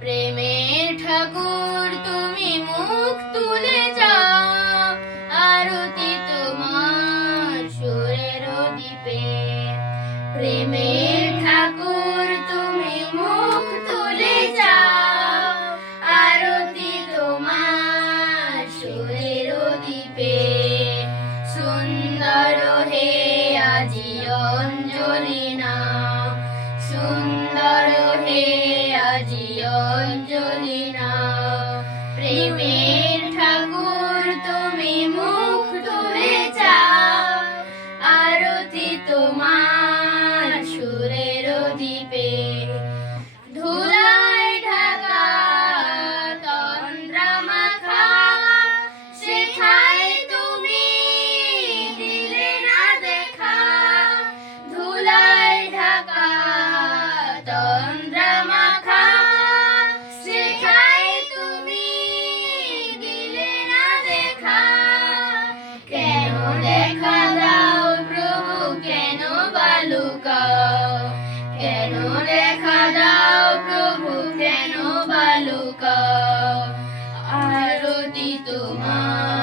প্রেমের ঠাকুর তুমি মুখ তুলে যাও, আরতি তোমার সুরের দ্বীপে। প্রেমের ঠাকুর তুমি মুখ তুলে যাও, আরতি তোমার সুরের দ্বীপে। সুন্দর হে আজি অঞ্জলি নাও, সুন্দর হে আজি অঞ্জলি নাও। প্রেমের ঠাকুর তুমি মুখ তুলে যাও, আরতি তোমার সুরের দ্বীপে। ধুলায় ঢাকা তন্দ্রা মাখা, সেথায় তুমি দিলে না দেখা। ধুলায় ঢাকা তন্দ্রা মাখা, সেথায় তুমি দিলে না দেখা। কেন দেখা দাও প্রভু, কেন বালুকাও, কেন দেখা দাও প্রভু, কেন বালুকাও। আরতি তোমার